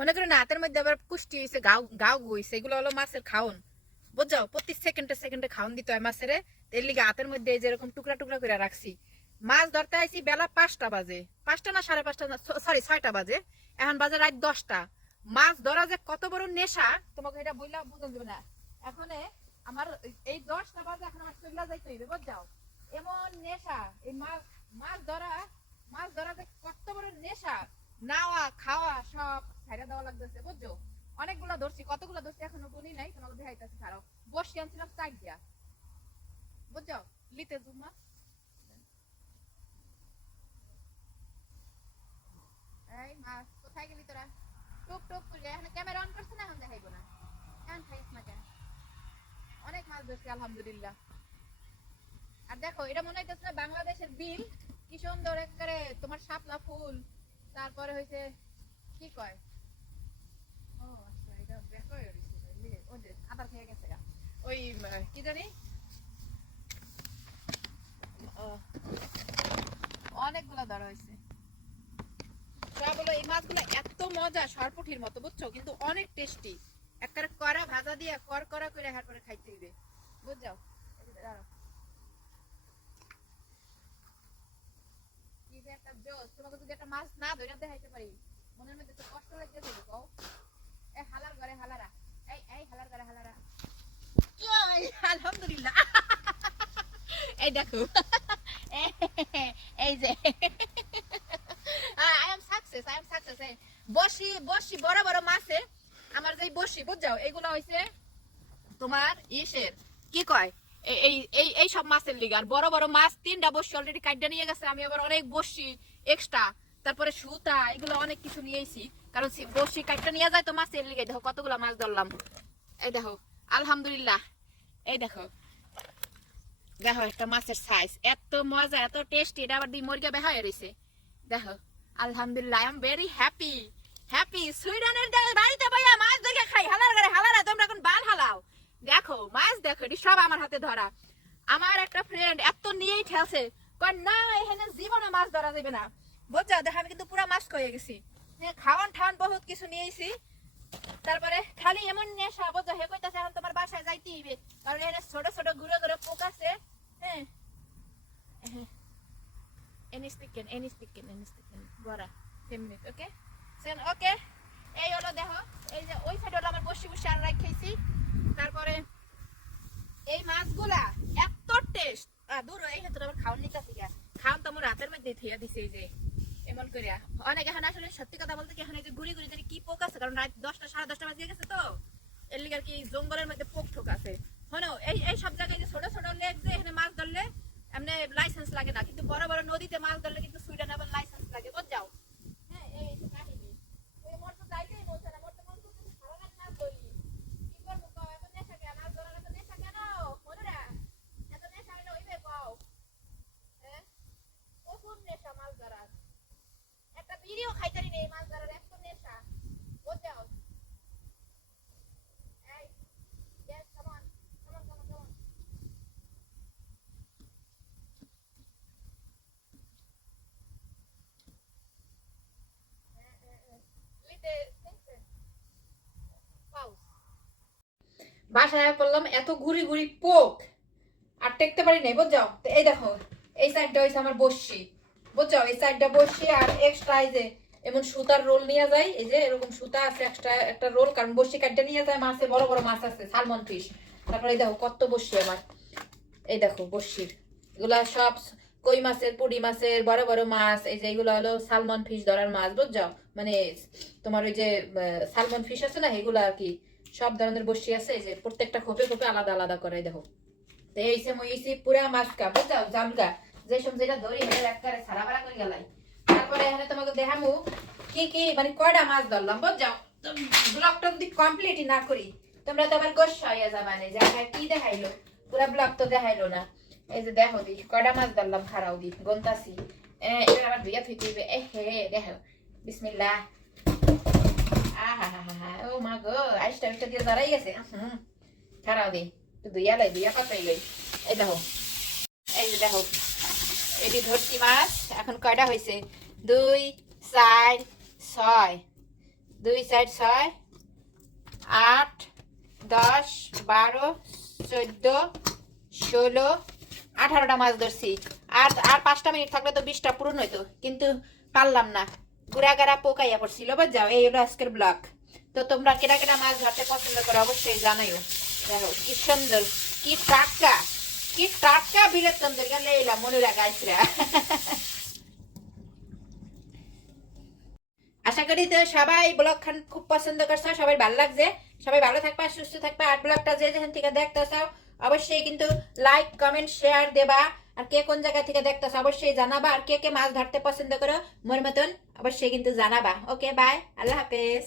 মনে করেন হাতের মধ্যে আবার কুষ্টি হয়েছে গাও গাও হয়েছে এগুলো হলো মাছের খাওন। বুঝছ? প্রতি সেকেন্ডে সেকেন্ডে খাওন দিতে হয় মাছের। এর লিগে হাতের মধ্যে এই যে টুকরা টুকরা করে রাখছি। মাছ ধরতে আইছি বেলা পাঁচটা বাজে। পাঁচটা না সাড়ে পাঁচটা সরি ছয়টা বাজে। এখন বাজে রাত দশটা। মাছ ধরা যে কত বড় নেশা, তোমাকে এটা বললে বুঝন যাবে না। এখন আমার এই দশটা বাজে এখন আমার চলে যাইতে হইবে বুঝাও এমন নেশা, এই মাছ মাছ ধরা মাছ ধরা যে কত বড় নেশা। নাওয়া, খাওয়া, সব ছাইড়া দেওয়া লাগতেছে, বুঝছ? অনেকগুলা ধরছি, কতগুলা ধরছি এখনও গুনি নাই বসে আনছিলাম দিয়া। বুঝছ? লিতে অনেক মাছ ধরছি আর দেখো, এটা মনে হইতেছে না বাংলাদেশের বিল? কি সুন্দর তোমার শাপলা ফুল। তারপরে হইছে, কি কয় ও আচ্ছা এটা ব্যাক হয়ে গেছে ওই যে আবার খেয়ে গেছে গা। ওই উম, কি জানি? অনেকগুলা ধরা যে একটা জোস তোমাকে যদি একটা মাছ না ধরে দেখাইতে পারি, মনের মধ্যে তো কষ্ট লাগতে কও এই হালার ঘরে হালারা। এই এই হালার ঘরে হালারা। জয়, আলহামদুলিল্লাহ। এই দেখো। এই যে। I am success I am success বসি বসি বড় বড় মাছে আমার যে বসি বুঝছ? এইগুলো হইছে তোমার ইসের। কি কয়? এই- এই এই সব মাছের লিগে। আর বড় বড় মাছ তিনটা বসি অলরেডি কাইটা নিয়ে গেছে। আমি আবার অনেক বসি এক্সট্রা তারপরে সুতা এগুলো অনেক কিছু নিয়েছি। কারণ বসি কাইটা নিয়ে যায় তো মাছের লিগে। দেখো কতগুলো মাছ ধরলাম। এই দেখো আলহামদুলিল্লাহ। এই দেখো। দেখো একটা মাছের সাইজ এত মজা এত টেস্টি এটা আবার দিয়ে মুরগা বেহা রয়েছে দেখো আলহামদুলিল্লাহ I am very happy happy সুইডেনের বাড়িতে ভাইয়া মাছ দেখে খাই। হালার করে হালারা তোমরা এখন বাল হালাও। দেখো মাছ দেখো এটি সব আমার হাতে ধরা। আমার একটা ফ্রেন্ড এত নিয়েই ঠেলছে। কয় না এখানে জীবনে মাছ ধরা যাবে না। বুঝছ? দেখো আমি কিন্তু পুরো মাছ খেয়ে গেছি। হ্যাঁ, খাওয়ান ঠাওয়ান বহুত কিছু নিয়েছি। তারপরে খালি এমন নেশা হে কইতাছে এখন তোমার বাসায় যাইতে হইবে কারণ এখানে ছোট ছোট ঘুরে ঘুরে পোক আছে। হ্যাঁ। speaking. Bora, 10 minutes, okay? এই হলো দেখো এই যে ওই সাইড হলো আমার বসে বসে আর রাখাইছি তারপরে এই মাছগুলা এত টেস্ট দূর এই হাতে আবার খাওয়ান নিতেছি গা খাওয়ান তো আমার রাতের মধ্যে থিয়া দিছে এই যে। এমন করিয়া অনেক এখন আসলে সত্যি কথা বলতে কি এখন এই যে ঘুরি ঘুরি জানি কি পোক আছে, কারণ রাত দশটা, সাড়ে দশটা বাজে গেছে তো। এর লিগে আর কি জঙ্গলের মধ্যে পোক ঠোক আছে। হনো এই এই সব জায়গায় যে ছোট ছোট লেক যে এখানে মাছ ধরলে এমনি লাইসেন্স লাগে না, কিন্তু বড় বড় নদীতে মাছ ধরলে কিন্তু সুইডেন আবার লাইসেন্স লাগে বুঝাও হ্যাঁ এই হচ্ছে কাহিনী ওই মোর তো যাইতেই বলছে না মোর তো মন করছে সারা রাত মাছ ধরি কি করব কও এত নেশা কেন মাছ ধরার এত নেশা কেন মনুরা এত নেশা হইলে হইবে কও হ্যাঁ প্রচুর নেশা মাছ ধরার একটা বিড়িও খাইতারি নেই মাছ ধরার এত নেশা বুঝাও এই yes come on come on come on come on বাসায় পড়লাম, এত ঘুরি ঘুরি পোক। আর টেকতে পারি নাই, বুঝছ? তো এই দেখো, এই সাইডটা হইছে আমার বসছি বুঝছ? এই সাইডটা বসছি আর এক্সট্রা যে এমন সুতার রোল নিয়ে যাই এই যে এরকম সুতা আছে এক্সট্রা একটা রোল কারণ বসি কাটতে নিয়ে যায়, মাছে বড় বড় মাছ আছে সালমন ফিশ তারপরে দেখো, কত বসছি আমার। এই দেখো বসির এগুলা সব কই মাছের, পুঁটি মাছের, বড় বড় মাছ, এই যে এগুলো হলো সালমন ফিশ ধরার মাছ, বুঝছ? মানে তোমার ওই যে সালমন ফিশ আছে না, এগুলো আর কি। সব ধরনের বসি আছে, এই যে প্রত্যেকটা খোপে খোপে আলাদা আলাদা করে দেখো। তো এই সে মইছি পুরা মাছকা বুঝছ? জামগা। যে সব যেটা ধরি হেলে একবারে বাড়া করে গেলাই তারপরে এখানে তোমাকে দেখামু কি কি মানে কয়টা মাছ ধরলাম, বুঝছ? ব্লগটা যদি কমপ্লিট না করি, তোমরা তো আবার গোস হয়ে যাবা না যে কি দেখাইলো? পুরা ব্লগ তো দেখাইলো না। এই যে দেখো দি, কয়টা মাছ ধরলাম, খারাও দি গন্তাসি এটা আবার দুইয়া থইতে হইবে। এ হে দেখো, বিসমিল্লাহ। ও মা গো আইসটা আইসটা দিয়ে দাঁড়াই গেছে হুম খারাও দি দুইয়া লাই দুইয়া পাতাই লাই এই দেখো এই যে দেখো এটি ধরছি মাছ এখন কয়টা হয়েছে দুই চার ছয় দুই চার ছয় আট দশ বারো চোদ্দ ষোলো আঠারোটা মাছ ধরছি আর আর পাঁচটা মিনিট থাকলে তো বিশটা পূরণ হইতো কিন্তু পারলাম না গুড়াগাড়া পোকাইয়া পড়ছিল যাও এই হলো আজকের ব্লগ তো তোমরা কেটা কেটা মাছ ধরতে পছন্দ করো, অবশ্যই জানাইও। দেখো, কি সুন্দর, কি টাটকা কি টাটকা বিলের তন্দুর গেলে এলাম মনুরা গাইছরা আশা করি তো সবাই ব্লগ খান খুব পছন্দ করছ, সবাই ভালো লাগছে। সবাই ভালো থাকবা, সুস্থ থাকবা, আর ব্লগটা যে যেখান থেকে দেখতেছ, অবশ্যই কিন্তু লাইক কমেন্ট শেয়ার দেবা। আর কে কোন জায়গা থেকে দেখতেছ অবশ্যই জানাবা। আর কে কে মাছ ধরতে পছন্দ করো, মোর মতন অবশ্যই কিন্তু জানাবা। ওকে বাই আল্লাহ হাফেজ।